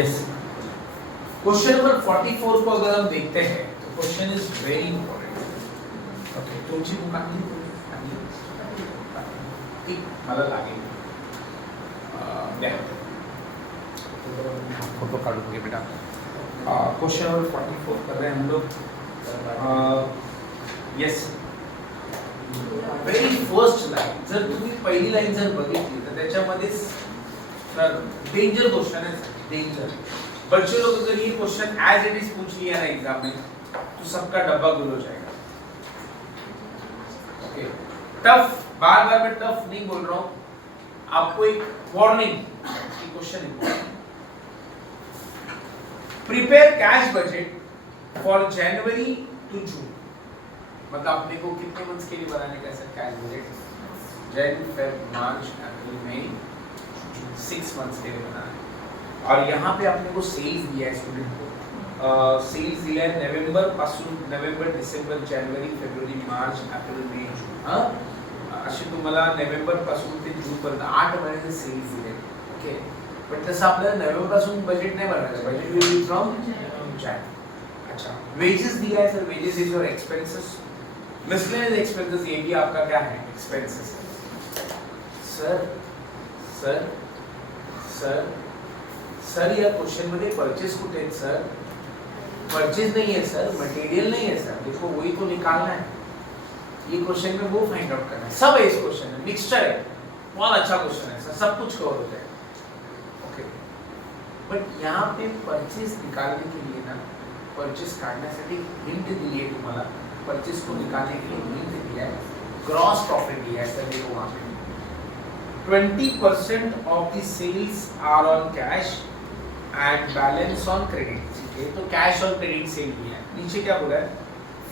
Yes, question number 44 को अगर हम देखते हैं तो question is very important. Okay, तुमची बुक आणली ठीक, मला लागेल द्या फोटो काढून घे बेटा. क्वेश्चन नंबर 44 कर रहे हैं हम लोग. यस, व्हेरी फर्स्ट लाइन जर तुम्ही पहिली लाइन जर बघितली तर त्याच्यामध्ये सर डेंजर क्वेश्चन है, डेंजर. बच्चे लोग अगर ये क्वेश्चन एज इट इज पूछ लिया ना एग्जाम में तो सबका डब्बा गुल हो जाएगा. ओके, टफ, बार बार मैं टफ नहीं बोल रहा हूँ, आपको एक वार्निंग. ये question important. Prepare cash budget for January to June. मतलब अपने को कितने मंथ्स के लिए बनाने का sir cash budget? Jan, Feb, March, April, May, 6 months के लिए बनाना है. और यहाँ पे अपने को सेल्स दिया है स्टूडेंट को. सेल्स दिया है नवंबर पासून, नवंबर, डिसेंबर, जानेवारी, फेब्रुवारी, मार्च, अप्रैल, मे, जून. असे तुम्हाला नवंबर पासून ते जून पर्यंत 8 महिन्याचे सेल्स दिले. ओके, पण तसं आपल्याला नवंबर पासून बजेट नाही बनवायचं. बजेट विल बी फ्रॉम जन. अच्छा, वेजेस दिया है sir. Wages is your expenses. Miscellaneous expenses ये भी आपका क्या है? Expenses. Sir sir sir sir या क्वेश्चन मध्ये परचेस कुठे आहेत सर? परचेस नहीं है सर, मटेरियल नहीं है सर. देखो वही तो निकालना है. ये क्वेश्चन में वो फाइंड आउट करना है. सब है इस क्वेश्चन में, मिक्सचर है. बहुत अच्छा क्वेश्चन है सर, सब कुछ कवर होता है. ओके, बट यहाँ पे परचेस निकालने के लिए ना, परचेस काढण्यासाठी हिंट दिली है तुम्हाला. परचेस को निकालने के लिए हिंट दिया है, ग्रॉस प्रॉफिट दिया है सर. देखो वहाँ पे 20% of the sales are on cash and balance on credit. ठीक है, तो कैश और क्रेडिट सेल किया है. नीचे क्या बोला है?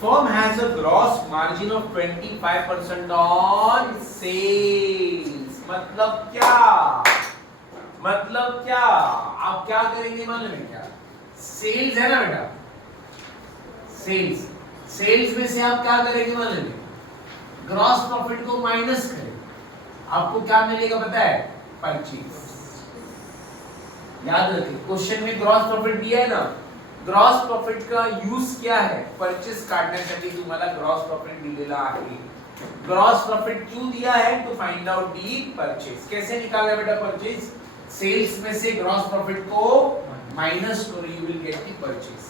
Firm has a gross margin of 25% on sales. मतलब क्या? मतलब क्या? आप क्या करेंगे मालूम है क्या? सेल्स है ना बेटा, सेल्स. सेल्स में से आप क्या करेंगे मालूम है? ग्रॉस प्रॉफिट को माइनस करें. आपको क्या मिलेगा पता है? परचेज. याद रखिए, क्वेश्चन में ग्रॉस प्रॉफिट दिया है ना. ग्रॉस प्रॉफिट का यूज क्या है? परचेज काढण्यासाठी तुम्हाला ग्रॉस प्रॉफिट दिलेला आहे. ग्रॉस प्रॉफिट क्यों दिया है? To find out the purchase. कैसे निकालना बेटा परचेज? सेल्स में से ग्रॉस प्रॉफिट को माइनस करो, you will get the purchase.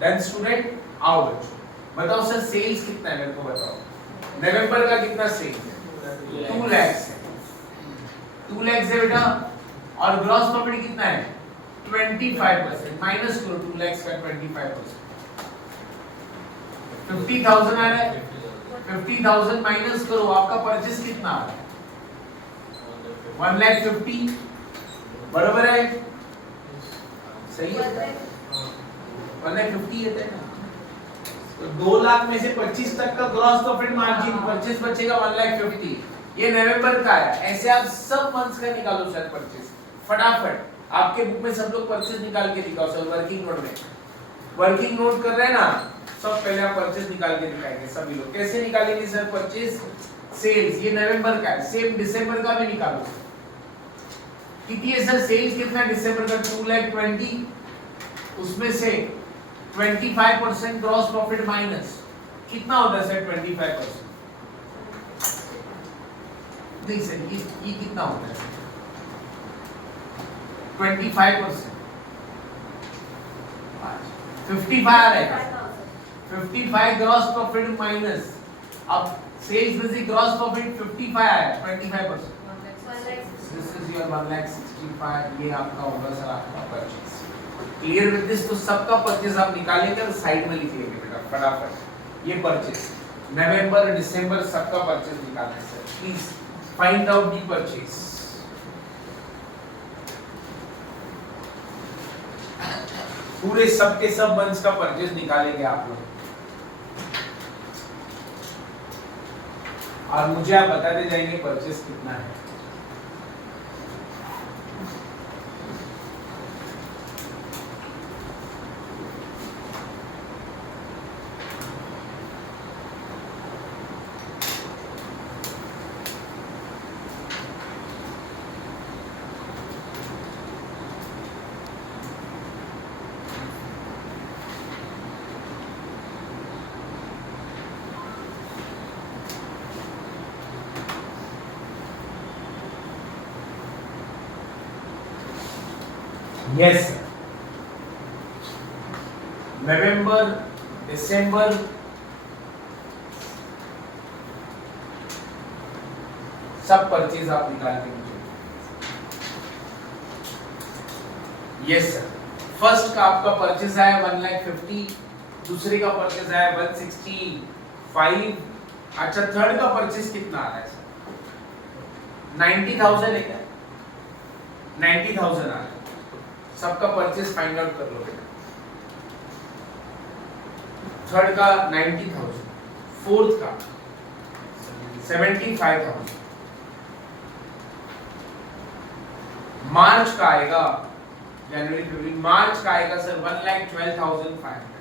Done student? आओ बच्चों, बताओ सर सेल्स कितना है मेरे को बताओ. नवंबर का कितना सेल्स है? 2 लाख है. 2 लाख है बेटा. और ग्रॉस प्रॉफिट कितना है? 25%. माइनस करो 2 लाख का 25%. 50,000 आ रहा है. 50,000 माइनस करो, आपका परचेस कितना आ रहा है? 1,50,000. बरोबर है? सही है. 1,50,000 येते ना. तो 2 लाख में से 25 तक का ग्रॉस प्रॉफिट मार्जिन, परचेस बचेगा 1,50,000. ये नवंबर का है. ऐसे आप सब मंथ्स का निकालो सर परचेस फटाफट. आपके बुक में सब लोग परचेस निकाल के दिखाओ सर. वर्किंग नोट में वर्किंग नोट कर रहे हैं ना, सब पहले आप परचेस निकाल के दिखाएंगे सभी लोग. कैसे निकालेंगे सर परचेस? सेल्स ये नवंबर का है, सेम दिसंबर का भी निकालो. कितनी है सर सेल्स? कितना दिसंबर का? 2,20,000. उसमें से 25% ग्रॉस प्रॉफिट माइनस कितना होता है सर? 25%. नहीं सर, ये कितना होता है? 25%. 55 आ रहा है. 55 ग्रॉस प्रॉफिट माइनस. अब सेल्स में से ग्रॉस प्रॉफिट 55 आया, 25%. This is your 1,65,000. ये आपका होगा सर आपका परचेज. Clear with this? तो सबका परचेज आप निकालेंगे और साइड में लिख लेंगे बेटा फटाफट. ये परचेज नवंबर, दिसंबर सबका परचेज निकालना है sir. Please find out the purchase. पूरे सब के सब मंथ्स का परचेज निकालेंगे आप लोग. और मुझे आप बताते जाएंगे परचेज कितना है. यस सर, नवंबर दिसंबर सब परचेज आप निकाल के मुझे। यस सर, फर्स्ट का आपका परचेज आया 1,50,000, दूसरे का परचेज आया 165। अच्छा, थर्ड का परचेज कितना आ रहा है सर? 90,000 है क्या? 90,000 आ रहा है। सबका परचेज फाइंड आउट कर लो बेटा। थर्ड का 90,000, फोर्थ का 75,000, मार्च का आएगा, जनवरी फरवरी मार्च का आएगा सर 1,12,500।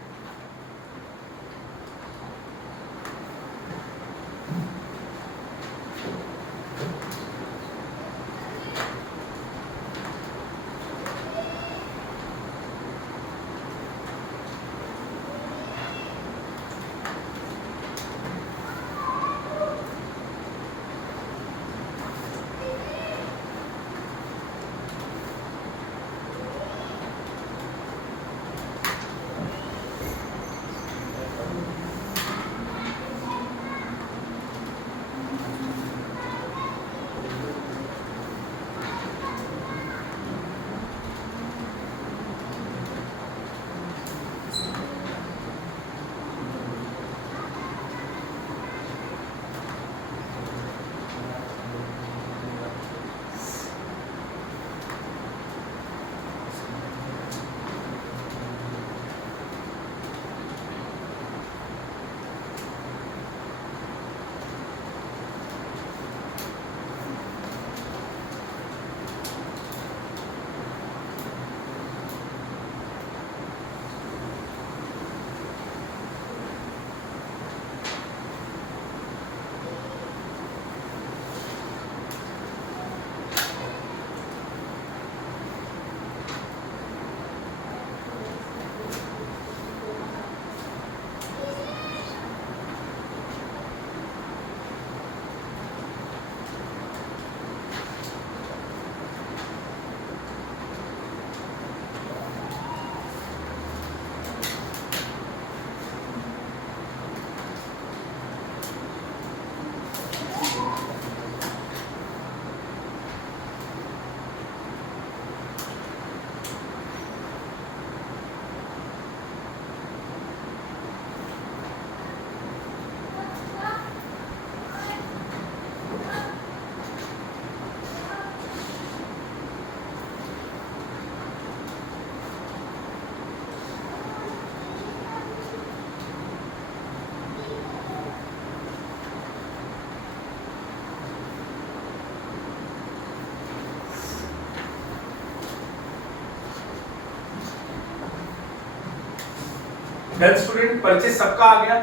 डन स्टूडेंट, परचेज सबका आ गया।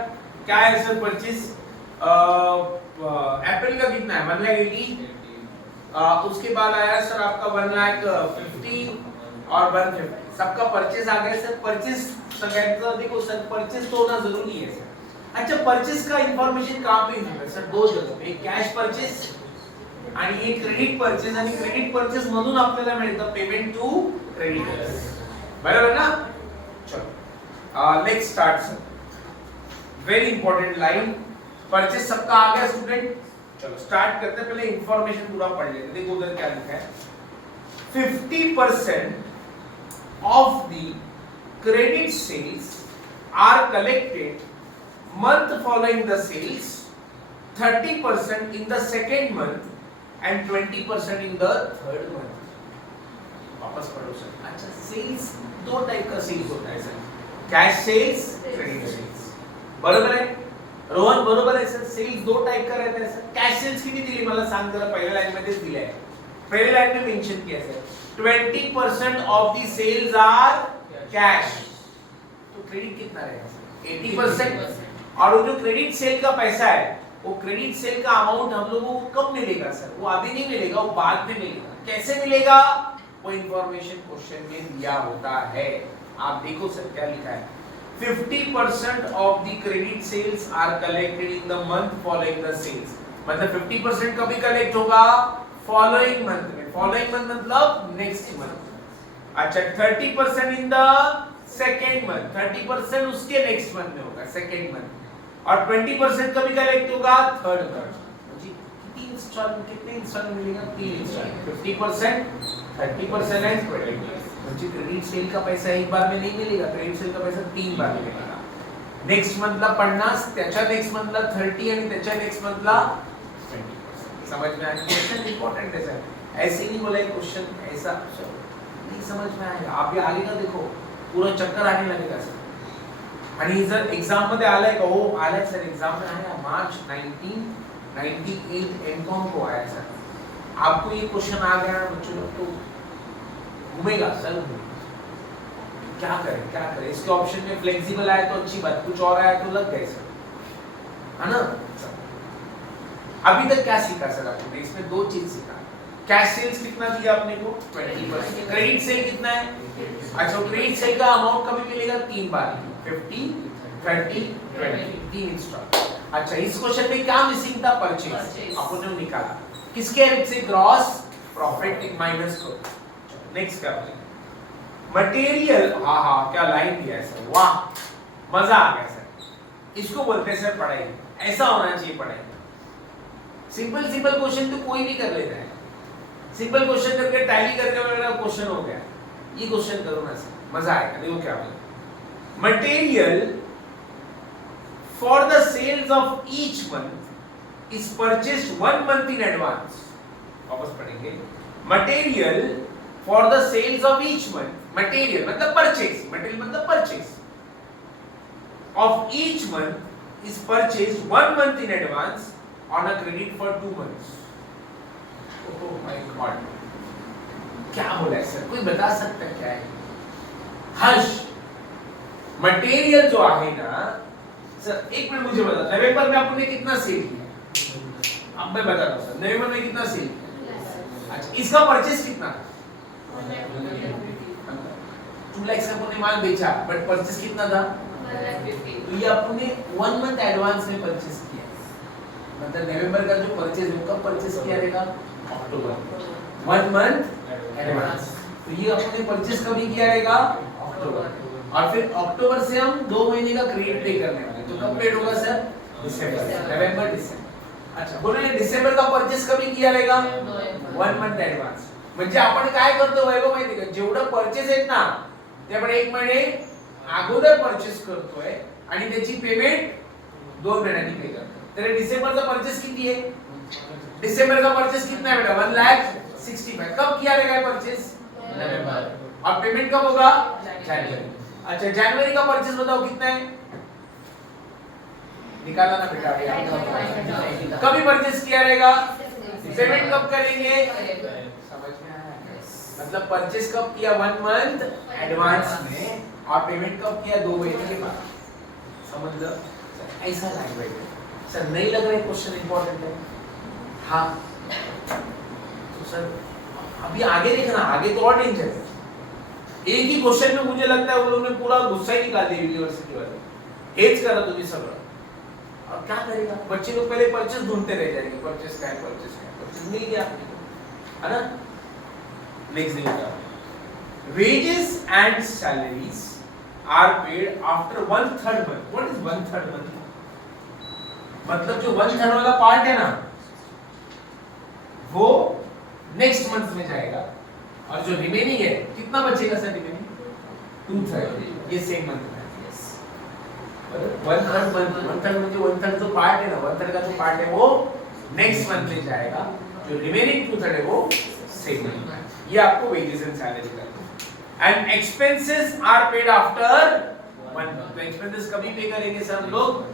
क्या है सर परचेज? अप्रैल का कितना है? 1,80,000। उसके बाद आया सर आपका 1,50,000 और 150। सबका परचेज आ गया सर। परचेज सगळ्यांचा देखो सर, परचेज तो होना जरूरी है सर। अच्छा, परचेज का इन्फॉर्मेशन कहाँ पे मिळेल सर? दो जगह पे, एक कॅश परचेज आणि एक क्रेडिट परचेज। आणि क्रेडिट परचेज मधून आपल्याला मिळतं पेमेंट टू क्रेडिटर्स, बरोबर ना? चलो let's start sir. Very important line, purchase सबका आ गया स्टूडेंट। चलो स्टार्ट करते हैं। पहले इंफॉर्मेशन पूरा पढ़ लेते हैं। देखो उधर क्या लिखा है, 50% of the credit sales are collected month following the sales, 30% in the second month and 20% in the third month। वापस पढ़ो सर। अच्छा, सेल्स दो टाइप का सेल्स होता है sir, cash sales, credit sales, बरोबर है? रोहन बरोबर आहे सर। सेल्स दो टाइप का रहता है सर। कैश सेल्स किती दिली मला सांग जरा, पहिल्या लाइन मध्ये दिले आहे, पहले लाइन में मेंशन किया sir 20% of the sales are cash. तो क्रेडिट कितना रहेगा सर? 80%। और वो जो क्रेडिट सेल का पैसा है, वो क्रेडिट सेल का अमाउंट हम लोगों को कब मिलेगा सर? वो अभी नहीं मिलेगा, वो बाद में मिलेगा। कैसे मिलेगा? वो इंफॉर्मेशन क्वेश्चन में दिया होता है। आप देखो सर क्या लिखा है, 50% of the credit sales are collected in the month following the sales। मतलब 50% कभी कलेक्ट होगा? फॉलोइंग मंथ में। फॉलोइंग मंथ मतलब नेक्स्ट मंथ। अच्छा 30% इन द सेकेंड मंथ, 30% उसके नेक्स्ट मंथ में होगा सेकेंड मंथ, और 20% कभी कलेक्ट होगा थर्ड मंथ। कितने इंस्टॉलमेंट मिलेगा? 3 इंस्टॉलमेंट, 50%, 30% एंड 20%। म्हणजे क्रेडिट सेल का पैसा एक बार में नहीं मिलेगा, क्रेडिट सेल का पैसा 3 बार में मिलेगा। नेक्स्ट मंथला 50, त्याच्या नेक्स्ट मंथला 30 आणि त्याच्या नेक्स्ट मंथला 20%। समझ में आया? क्वेश्चन इंपॉर्टेंट है सर, ऐसे नहीं बोला क्वेश्चन ऐसा नहीं समझ में आएगा। आप ये आगे का देखो पूरा चक्कर आने लगेगा सर। आणि जर एग्जाम मध्ये आलाय का? हो आलाय सर, एग्जाम में आया मार्च 1998 एमकॉम को आया सर। आपको ये क्वेश्चन आ गया बच्चों लोग तो घूमेगा सर, क्या करें इसके ऑप्शन में फ्लेक्सिबल आया तो अच्छी बात, कुछ और आया तो लग गए सर, है ना? अभी तक क्या सीखा सर आपने? इसमें दो चीज सीखा। कैश सेल्स कितना दिया आपने को? 20%। क्रेडिट सेल कितना है? अच्छा क्रेडिट सेल का अमाउंट कभी मिलेगा? 3 बार, 50, 30, 20, 3 इंस्टॉलमेंट। अच्छा इस क्वेश्चन में क्या मिसिंग था? परचेज, अपन ने निकाला किसके हेल्प से? ग्रॉस प्रॉफिट माइनस को। नेक्स्ट क्या बोलेंगे? मटेरियल, हाँ क्या लाइन दिया है सर, वाह मजा आ गया सर। इसको बोलते हैं सर पढ़ाई, ऐसा होना चाहिए पढ़ाई। सिंपल क्वेश्चन तो कोई भी कर लेता है, सिंपल क्वेश्चन करके टैली करके मेरा क्वेश्चन हो गया, ये क्वेश्चन करो ना सर, मजा आएगा। देखो क्या बोला, material for the sales of each month is purchased 1 month in advance. वापस पढ़ेंगे, material for the sales of each month, material मतलब परचेज, मटेरियल मतलब purchase of each month is purchased 1 month in advance on a credit for 2 months। Oh my god, क्या बोला है sir? कोई बता सकता है क्या है? हर्ष, मटेरियल जो है ना सर, एक मिनट मुझे बता, नवंबर में आपने कितना सेल किया? अब मैं बता रहा हूं सर, नवंबर में कितना सेल किया? अच्छा इसका परचेज कितना था? 2 लाख का आपने माल बेचा, बट परचेज कितना था? तो ये आपने 1 मंथ एडवांस में परचेज किया, मतलब नवंबर का जो परचेज है कब परचेज किया रहेगा? अक्टूबर, 1 मंथ एडवांस। तो ये आपने परचेज कभी किया रहेगा? अक्टूबर, और फिर अक्टूबर से हम 2 महीने का क्रेडिट पे करने वाले, तो कब पेड होगा सर? दिसंबर, नवंबर दिसंबर। अच्छा बोलो ये दिसंबर का परचेज कभी किया रहेगा? 1 मंथ एडवांस। म्हणजे आपण काय करतो वैभव माहिती का, जेवढं परचेज आहेत ना ते आपण 1 महिने अगोदर परचेज करतोय आणि त्याची पेमेंट 2 महिन्यांनी पे करतो। तर दिसंबरचा परचेज किती आहे? दिसंबर का परचेज कितना है बेटा? 1,65,000। कब किया रहेगा परचेज? नवंबर, और पेमेंट कब होगा? जनवरी। अच्छा जनवरी का परचेज बताओ कितना है? निकाला ना बेटा, कभी परचेज किया रहेगा? पेमेंट कब करेंगे? समझ में आया? मतलब परचेज कब किया? 1 मंथ एडवांस में, और पेमेंट कब किया? 2 महीने के बाद। समझ लो, ऐसा लैंग्वेज है सर। नहीं लग रहा है क्वेश्चन इंपॉर्टेंट है? हाँ तो सर अभी आगे देखना, आगे तो और डेंजर है। एक ही क्वेश्चन में मुझे लगता है वो लोगों ने पूरा गुस्सा ही निकाल दिया यूनिवर्सिटी वाले, हेज करा तुम्हें सगळं। अब क्या करेगा बच्चे लोग? पहले परचेज ढूंढते रह जाएंगे, परचेज क्या है, परचेज मिल गया आपको, है ना? नेक्स्ट देखिए, wages and salaries are paid after 1/3 month। What is 1/3 month? मतलब जो 1/3 वाला पार्ट है ना वो नेक्स्ट मंथ में जाएगा, और जो रिमेनिंग है कितना बचेगा सर? रिमेनिंग 2/3 ये सेम मंथ में। यस 1/3 मंथ, 1/3 म्हणजे 1/3 जो पार्ट है ना, 1/3 का जो पार्ट है वो नेक्स्ट मंथ में जाएगा, जो रिमेनिंग 2/3 है वो सेम मंथ में। ये आपको वेजेस एंड सैलरी का। And expenses are paid after 1 month. तो एक्सपेंसेस कभी पे करेंगे सर हम लोग?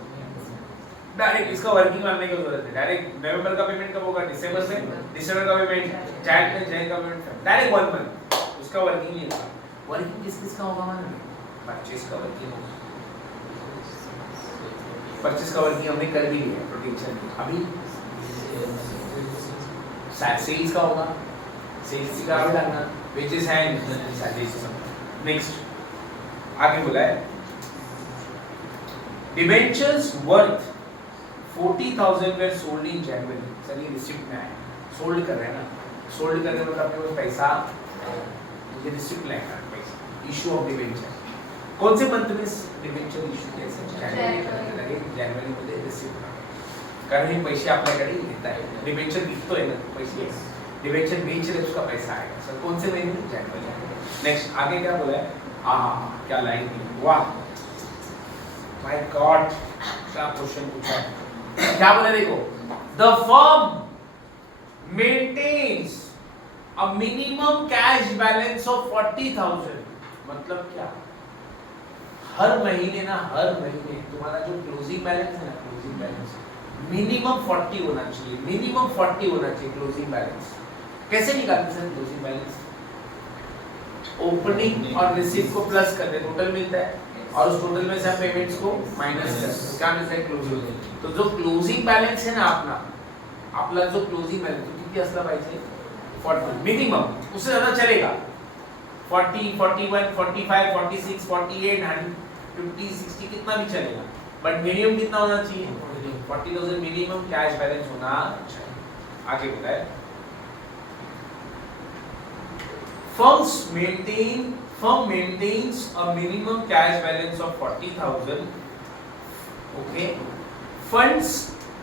डायरेक्ट इसका वर्किंग मानने की जरूरत है। डायरेक्ट नवंबर का पेमेंट कब होगा? दिसंबर से। दिसंबर का पेमेंट जैन का पेमेंट डायरेक्ट 1 मंथ, उसका वर्किंग नहीं होगा। वर्किंग किस का होगा मालूम है? परचेज का वर्किंग होगा। परचेज का वर्किंग हमने कर भी लिया, प्रोटेक्शन अभी सेल्स का होगा, सेल्स का भी लगना, वेजेस एंड सैलरीज। नेक्स्ट आगे बोला है, debentures worth 40,000 were sold in January। चलिए रिसिप्ट में आया, सोल्ड कर रहे हैं ना, सोल्ड करने मतलब अपने पास पैसा मुझे रिसिप्ट लेना पैसा, इशू ऑफ डिबेंचर. कोणते मंथ में डिबेंचर इशू करायचं? जानेवारी मध्ये रिसिप्ट. कारण हे पैसे आपल्याकडे येत आहे, डिबेंचर विकतोय ना, पैसे डिबेंचर बेच रहे उसका पैसा आएगा. सर कौन से महीने में? जनवरी. नेक्स्ट आगे क्या बोला है? क्या लाइन है, वाह माय गॉड, क्या क्वेश्चन पूछा है. क्या बोला देखो, the firm maintains a minimum cash balance of 40,000. मतलब क्या, हर महीने ना, हर महीने तुम्हारा जो क्लोजिंग बैलेंस है ना, क्लोजिंग बैलेंस मिनिमम 40 होना चाहिए, मिनिमम 40 होना चाहिए क्लोजिंग बैलेंस. कैसे निकालते हैं क्लोजिंग बैलेंस? ओपनिंग और रिसीव को प्लस करते, टोटल मिलता है, और उस टोटल में से हम पेमेंट्स को माइनस करते हैं, क्या मिलता है? क्लोजिंग. तो जो क्लोजिंग बैलेंस है ना अपना, आपला जो क्लोजिंग बैलेंस तो किती असला पाहिजे? 40 मिनिमम, उससे ज्यादा चलेगा. 40, 41, 45, 46, 48, 50, 60 कितना भी चलेगा, बट मिनिमम कितना होना चाहिए? 40,000 मिनिमम कैश बैलेंस होना चाहिए. आगे बताए, firm maintains a minimum cash balance of 40,000. Okay, funds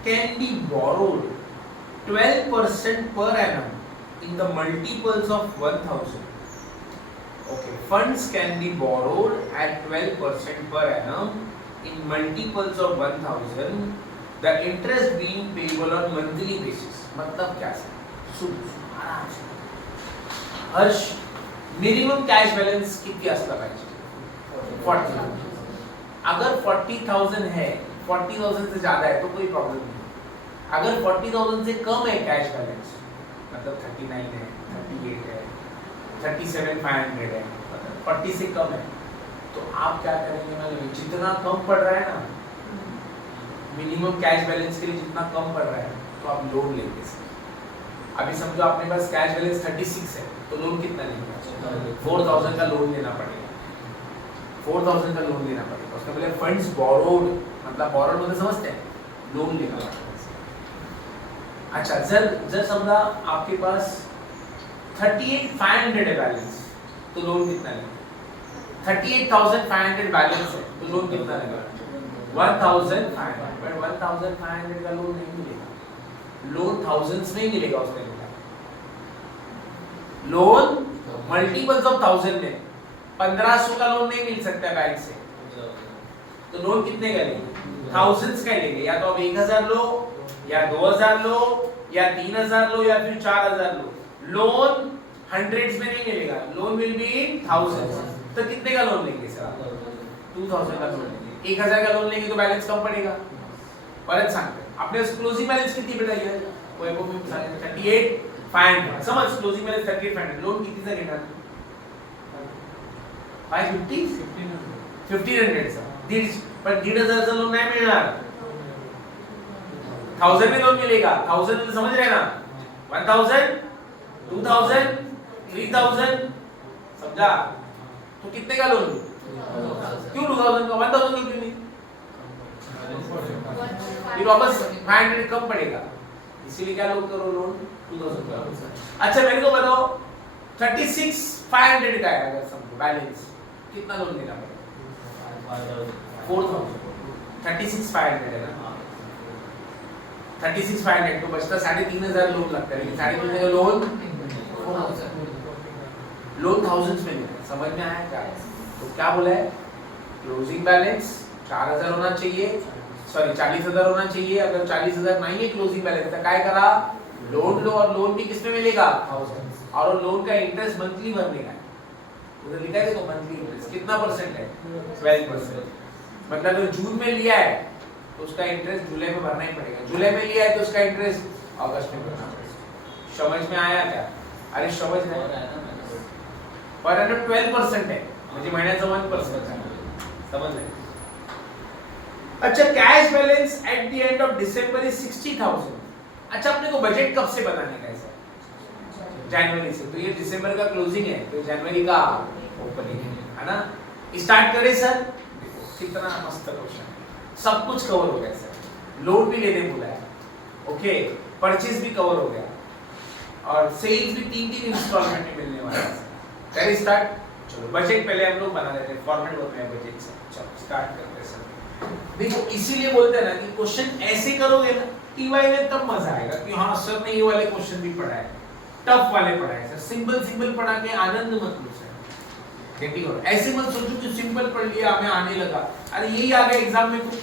can be borrowed 12% per annum in the multiples of 1,000. Okay, funds can be borrowed at 12% per annum in multiples of 1,000. The interest being payable on monthly basis. मतलब क्या है? आराम से. हर्ष, minimum cash balance किती असला पाहिजे? 40,000. अगर 40,000 है, 40,000 से ज्यादा है तो कोई प्रॉब्लम नहीं. अगर 40,000 से कम है कैश बैलेंस, मतलब 39 है, 38 है, 37,500 है, 40 से कम है, तो आप क्या करेंगे? मतलब जितना कम पड़ रहा है ना, मिनिमम कैश बैलेंस के लिए जितना कम पड़ रहा है, तो आप लोन लेंगे. अभी समझो आपके पास कैश बैलेंस 36 है, तो लोन कितना लेंगे? 4,000 का लोन लेना पड़ेगा. 4,000 का लोन लेना पड़ेगा. उसका पहले फंड्स बोरोड, मतलब बोरोड मतलब समझते हैं, लोन लेना पड़ेगा. अच्छा, जर समझा आपके पास 38,500 है बैलेंस, तो लोन कितना लेंगे? 38,500 बैलेंस है, तो लोन कितना लेगा? 1,500. बट 1,500 का लोन नहीं मिलेगा, लोन थाउजेंड्स में मिलेगा. उसमें लोन मल्टीपल्स ऑफ 1000 में, 1500 का लोन नहीं मिल सकता है बैंक से. तो लोन कितने का लेंगे? थाउजेंड्स का लेंगे. या तो आप 1,000 लो, या 2,000 लो, या 3,000 लो, या फिर 4,000 लो. लोन हंड्रेड्स में नहीं मिलेगा, loan will be in thousands. तो कितने का लोन लेंगे सर? 2,000 का लोन लेंगे. 1,000 का लोन लेंगे तो बैलेंस कम पड़ेगा. परत सांगते आपने क्लोजिंग बैलेंस किती बताइए? वो एक भी सांगितलं 38,500. समज क्लोजिंग बैलेंस 38,500. लोन कितीचा घेणार? 550, 1,500 चा. पण 1,500 चा लोन नाही मिळणार. 1000 में लोन मिलेगा. 1000 में समझ रहे ना? 1,000, 2,000, 3,000, समझा? तो कितने का लोन? क्यों 2,000 का? 1,000 का क्यों नहीं? फिर वापस 500 कम पड़ेगा, इसीलिए क्या लोन करो? लोन 2,000 का. अच्छा मेरे को बताओ 36,500 का है अगर समझो बैलेंस, कितना लोन लेना पड़ेगा? 4,000. 36,500 है ना, 36,500 तो बचता 3,500 लोन लगता है. 3,500 का लोन 1000 में मिलता है. समझ में आया क्या? तो क्या बोला है? क्लोजिंग बैलेंस 4,000 होना चाहिए, सॉरी 40,000 होना चाहिए. अगर 40,000 नहीं है क्लोजिंग बैलेंस तो क्या करा? लोन लो, और लोन भी किसमें मिलेगा? 1000. और लोन का इंटरेस्ट मंथली भरने का है. उधर लिखा है तो मंथली इंटरेस्ट कितना परसेंट है? 12%. मतलब अगर जून में लिया है तो उसका इंटरेस्ट जुलाई में भरना ही पड़ेगा. जुलाई में लिया है तो उसका इंटरेस्ट अगस्त में भरना पड़ेगा. समझ में आया क्या? अरे समझ में आया ना. पर एनम 12% है, म्हणजे महिन्याचा 1% आहे. समजलं? अच्छा, cash balance at the end of December is 60,000. अच्छा, अपने को बजट कब से बनाने का है सर? जनवरी से. तो ये दिसंबर का क्लोजिंग है, तो जनवरी का ओपनिंग है ना. स्टार्ट करें सर. कितना मस्त क्वेश्चन, सब कुछ कवर हो गया सर. लोन भी लेने बोला है, ओके, परचेज भी कवर हो गया, और सेल्स भी 3-3 इंस्टॉलमेंट में मिलने वाला है. करें स्टार्ट। चलो बजट पहले हम लोग बना लेते हैं, फॉर्मेट होता है बजट से। चलो स्टार्ट करते हैं सर। देखो इसीलिए बोलते हैं ना कि क्वेश्चन ऐसे करोगे ना टीवाई में तब मजा आएगा कि हाँ सर ने ये वाले क्वेश्चन भी पढ़ाए, टफ वाले पढ़ाए सर। सिंपल सिंपल पढ़ा के आनंद मत लो सर, ठीक है? ऐसे मत सोचो कि सिंपल पढ़ लिया हमें आने लगा, अरे यही आ गया एग्जाम में तो।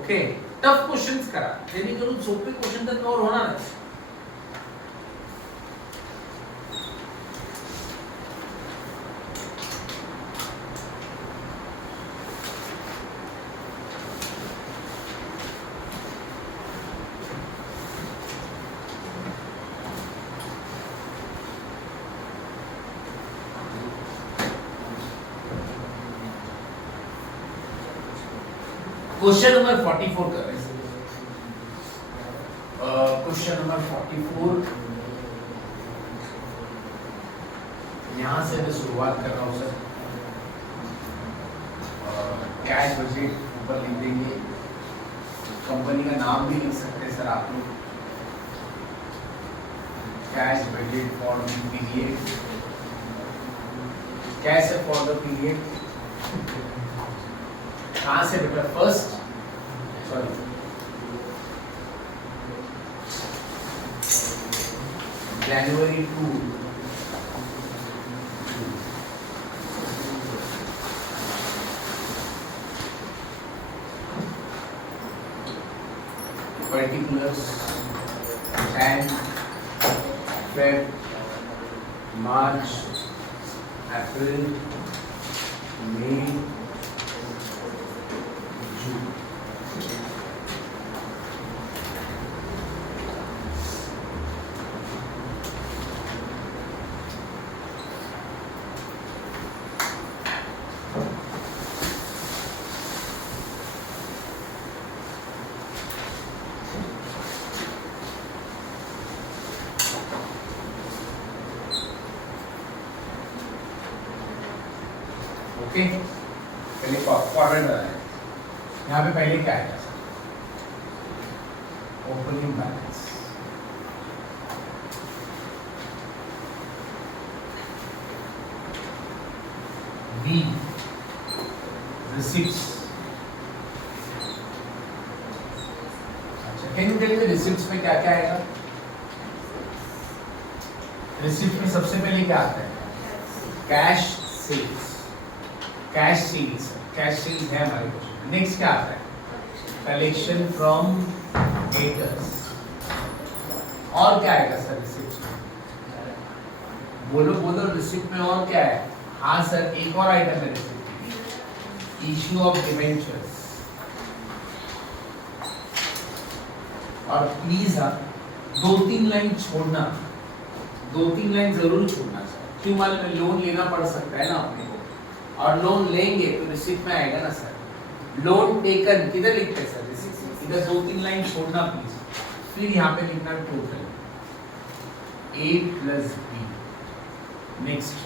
ओके टफ क्वेश्चंस करा जेणेकरून सोपे क्वेश्चन तर कव्हर होणारच। क्वेश्चन नंबर 44 कर रहे हैं। क्वेश्चन नंबर 44 यहां से मैं शुरुआत कर रहा हूं सर। कैश बजट ऊपर लिख देंगे, कंपनी का नाम भी लिख सकते हैं सर आप लोग। Cash budget for the period, कैसे फॉर द पीरियड, कहां से बेटा first sorry January to particulars Jan, Feb, March, April, May, June. Okay पहले फॉर्मेट बनाए। यहाँ पे पहले क्या आएगा sir? Opening balance, B receipts. अच्छा can you tell me receipts में क्या क्या आएगा? रिसिप्ट में सबसे पहले क्या आता है? Cash sales, cash sales, cash sales है हमारे क्वेश्चन। नेक्स्ट क्या आता है? Collection from debtors. और क्या आएगा सर रिसिप्ट में? बोलो बोलो रिसिप्ट में और क्या है? हाँ सर एक और आइटम है रिसिप्ट, इश्यू ऑफ डिबेंचर्स। और प्लीज आप 2-3 लाइन छोड़ना, 2-3 लाइन जरूर छोड़ना सर। क्यों मालूम है? लोन लेना पड़ सकता है ना अपने को, और लोन लेंगे तो रिसिप्ट में आएगा ना सर। लोन टेकन किधर लिखते हैं सर? रिसिप्ट। इधर 2-3 लाइन छोड़ना प्लीज। फिर यहाँ पे लिखना total A plus B। Next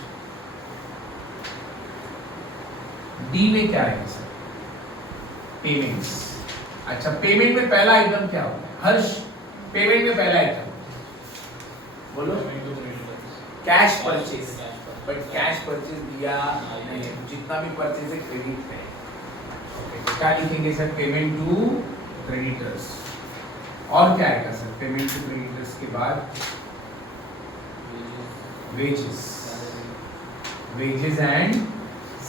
D में क्या आएगा सर? पेमेंट्स। अच्छा पेमेंट में पहला आइटम क्या होगा? हर्ष पेमेंट में पहला आइटम बोलो। Cash purchase, but cash purchase दिया नहीं, जितना भी परचेज है क्रेडिट पे। ओके क्या लिखेंगे सर? Payment to creditors. और क्या आएगा सर पेमेंट टू क्रेडिटर्स के बाद? Wages, wages and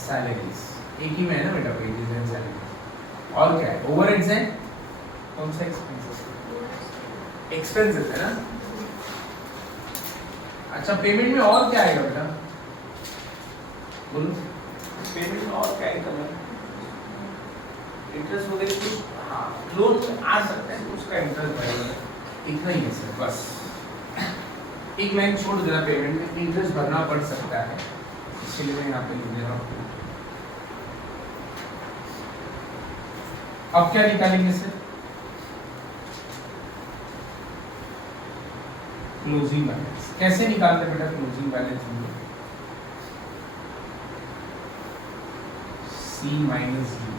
salaries. एक ही में है ना बेटा, वेजेस एंड सैलरीज। और क्या है? ओवरहेड्स हैं। कौन सा एक्सपेंसेस? एक्सपेंसेस है ना। अच्छा पेमेंट में और क्या आएगा बेटा? बोलो पेमेंट में और क्या आएगा? इंटरेस्ट वगैरह कुछ, हाँ लोन आ सकता है तो उसका इंटरेस्ट भरेगा, इतना ही है सर बस। एक लाइन छोड़ देना, पेमेंट में इंटरेस्ट भरना पड़ सकता है, इसलिए मैं यहाँ पे लिख दे रहा हूँ। अब क्या निकालेंगे सर? Closing balance. कैसे निकालते हैं बेटा closing balance? C minus D।